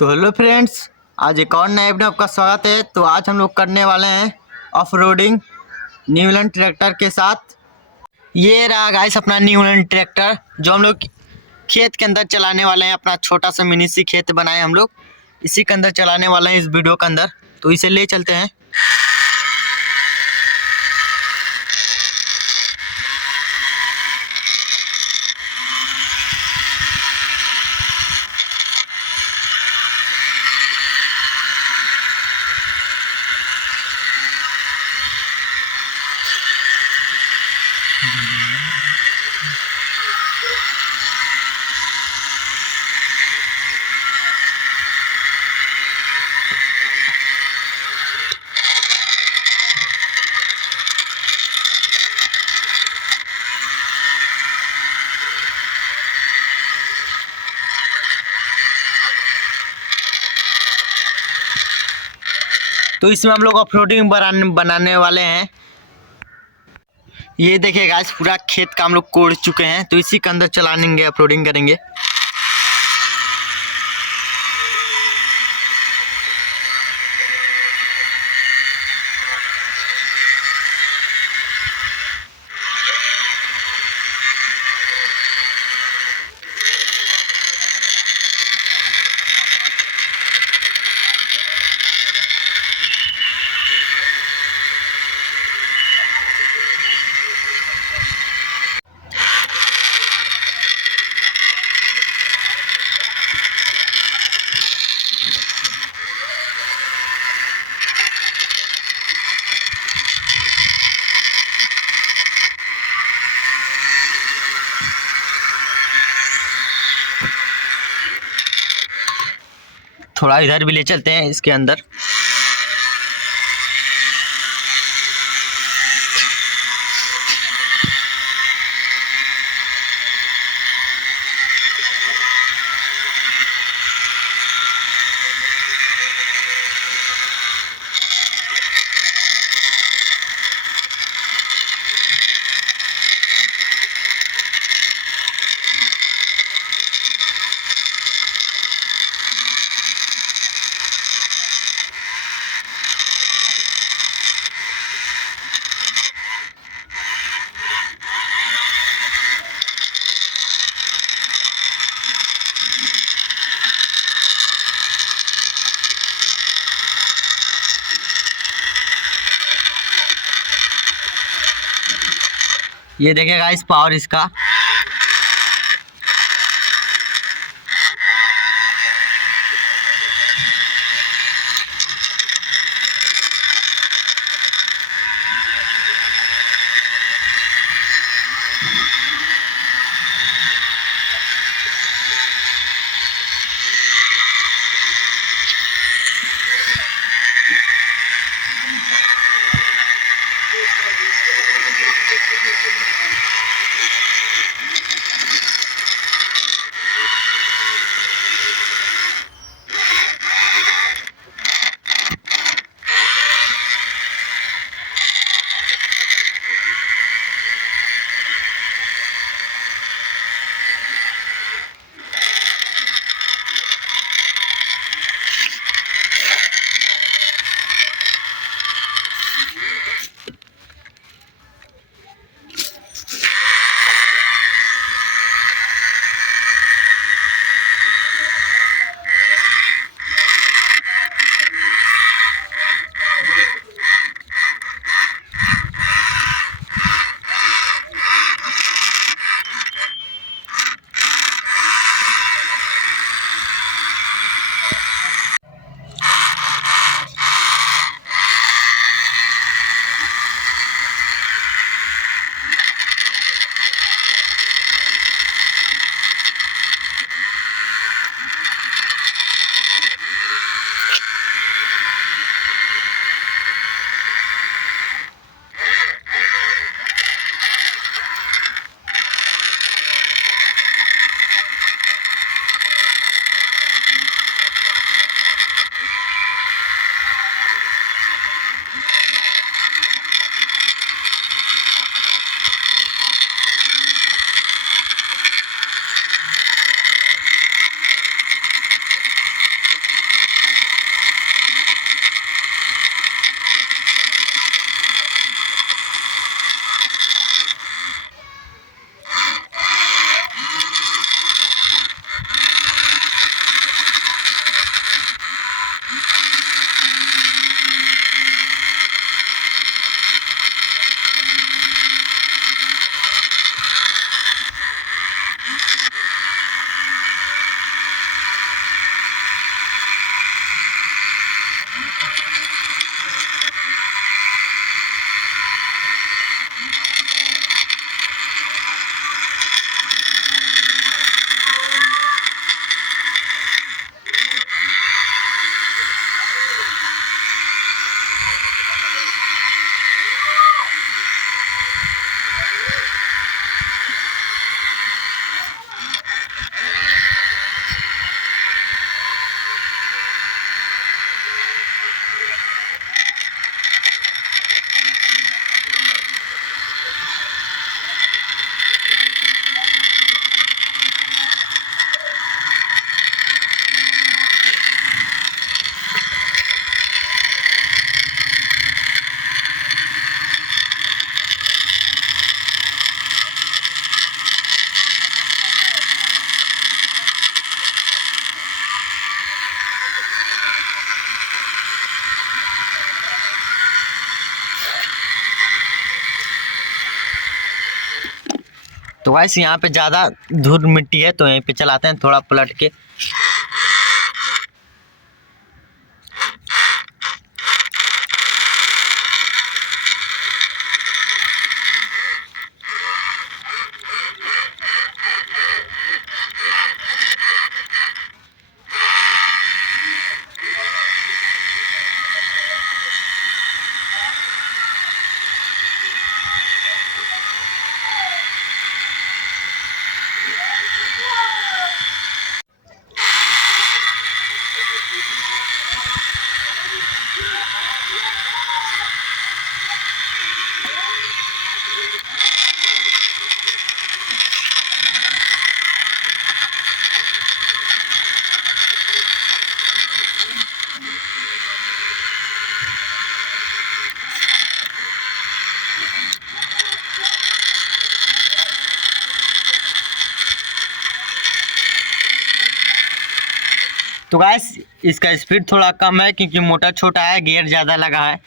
तो hello friends, आज एक और नए वीडियो में आपका स्वागत है। तो आज हम लोग करने वाले हैं ऑफ रोडिंग न्यूलैंड ट्रैक्टर के साथ। ये रहा गाइस अपना न्यूलैंड ट्रैक्टर जो हम लोग खेत के अंदर चलाने वाले हैं। अपना छोटा सा मिनी सी खेत बनाए हम लोग, इसी के अंदर चलाने वाले हैं इस वीडियो के अंदर। तो इसे ले चलते हैं। तो इसमें हम लोग ऑफ रोडिंग बनाने वाले हैं। ये देखिए गाइस, पूरा खेत का हम लोग कोड़ चुके हैं। तो इसी के अंदर चलाएंगे, ऑफ रोडिंग करेंगे। थोड़ा इधर भी ले चलते हैं इसके अंदर। ये देखिए गाइस पावर इसका। तो गाइस यहाँ पे ज़्यादा धूल मिट्टी है तो यहीं पे चलाते हैं थोड़ा पलट के। तो गाइस इसका स्पीड थोड़ा कम है क्योंकि मोटर छोटा है, गियर ज़्यादा लगा है।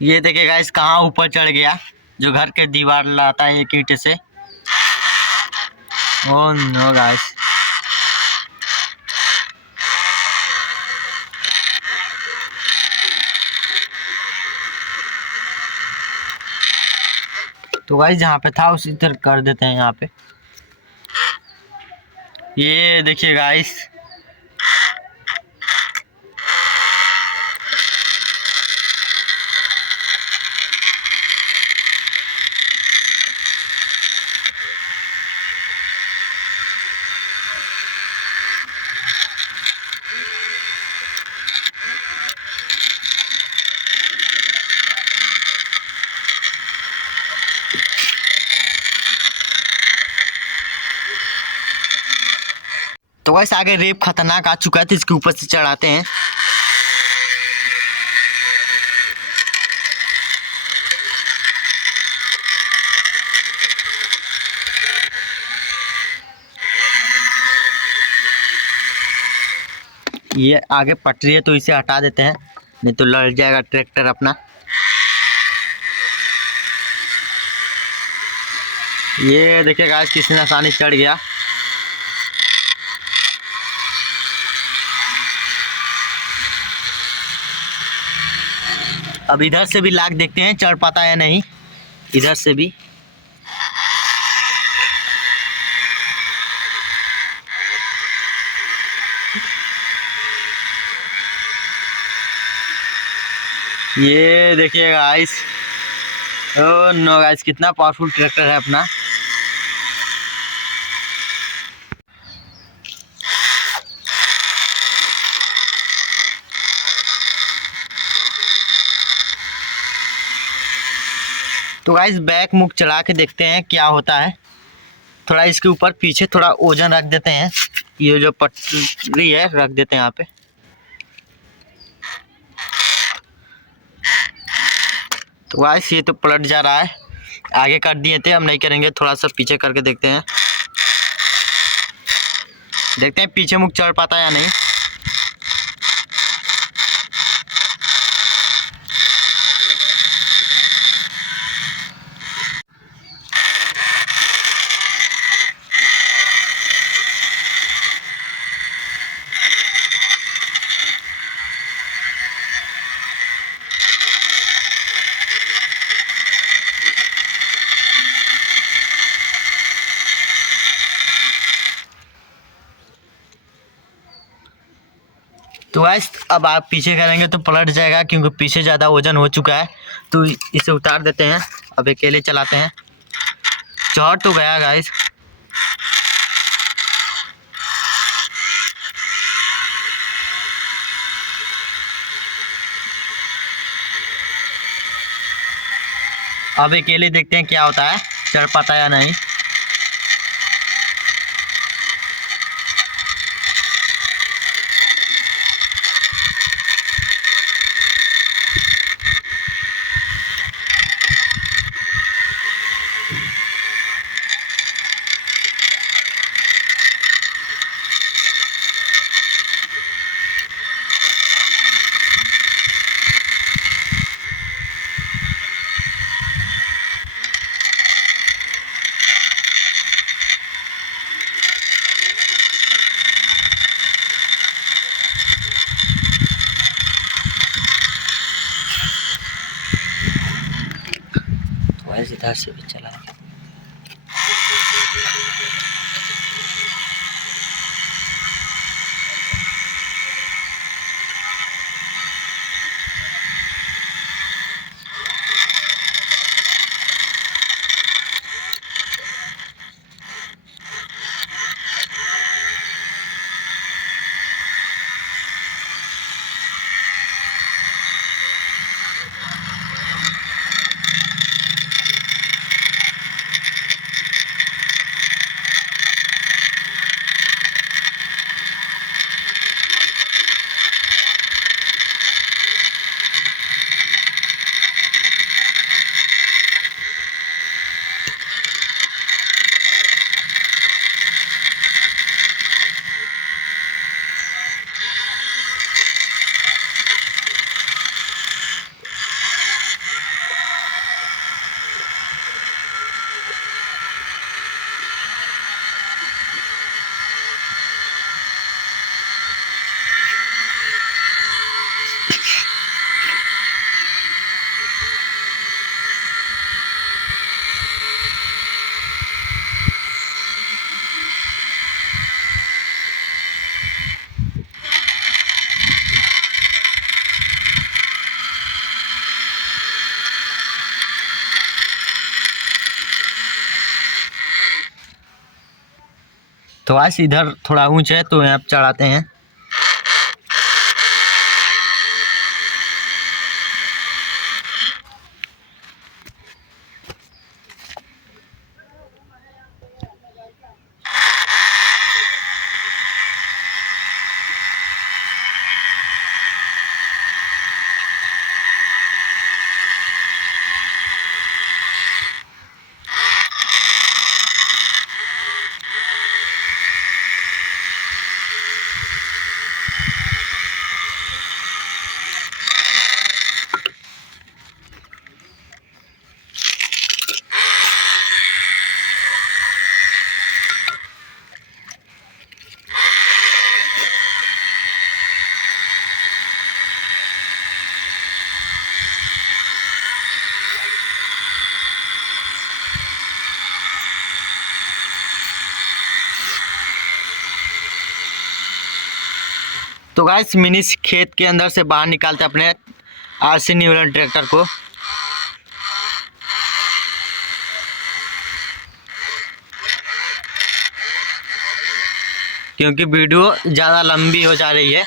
ये देखिए गाइस कहाँ ऊपर चढ़ गया, जो घर के दीवार लाता है एक ईंट से। Oh no guys. तो गाइस जहाँ पे था उसी तरह कर देते हैं यहाँ पे। ये देखिए गाइस तो गाइस आगे रेप खतरनाक आ चुका है तो इसके ऊपर से चढ़ाते हैं। ये आगे पटरी है तो इसे हटा देते हैं, नहीं तो लड़ जाएगा ट्रैक्टर अपना। ये देखिए गाइस कितनी आसानी चढ़ गया। अब इधर से भी लाग देखते हैं चढ़ पाता है नहीं, इधर से भी। ये देखिए गाइस, ओह नो गाइस कितना पावरफुल ट्रैक्टर है अपना। तो गाइस बैक मुख चढ़ा के देखते हैं क्या होता है। थोड़ा इसके ऊपर पीछे थोड़ा वजन रख देते हैं, ये जो पटरी है रख देते हैं यहाँ पे। तो गाइस ये तो पलट जा रहा है, आगे कर दिए थे अब नहीं करेंगे, थोड़ा सा पीछे करके देखते हैं। देखते हैं पीछे मुख चढ़ पाता है या नहीं। तो गाइस अब आप पीछे करेंगे तो पलट जाएगा, क्योंकि पीछे ज़्यादा वजन हो चुका है। तो इसे उतार देते हैं, अब अकेले चलाते हैं। चढ़ तो गया गाइस। अब अकेले देखते हैं क्या होता है, चढ़ पाता या नहीं। वैसे इधर से भी चला। तो आज इधर थोड़ा ऊंच है तो यहाँ पे चढ़ाते हैं। तो गाइस मिनी खेत के अंदर से बाहर निकालते अपने आरसी न्यूलैंड ट्रैक्टर को। क्योंकि वीडियो ज़्यादा लंबी हो जा रही है।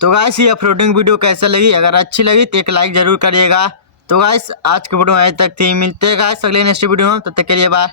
तो गाइस ये ऑफरोडिंग वीडियो कैसा लगी, अगर अच्छी लगी तो एक लाइक ज़रूर करिएगा। तो गाइस आज के वीडियो में अभी तक थी, मिलते हैं गाइस अगले नेक्स्ट वीडियो में, तब तक के लिए बाय।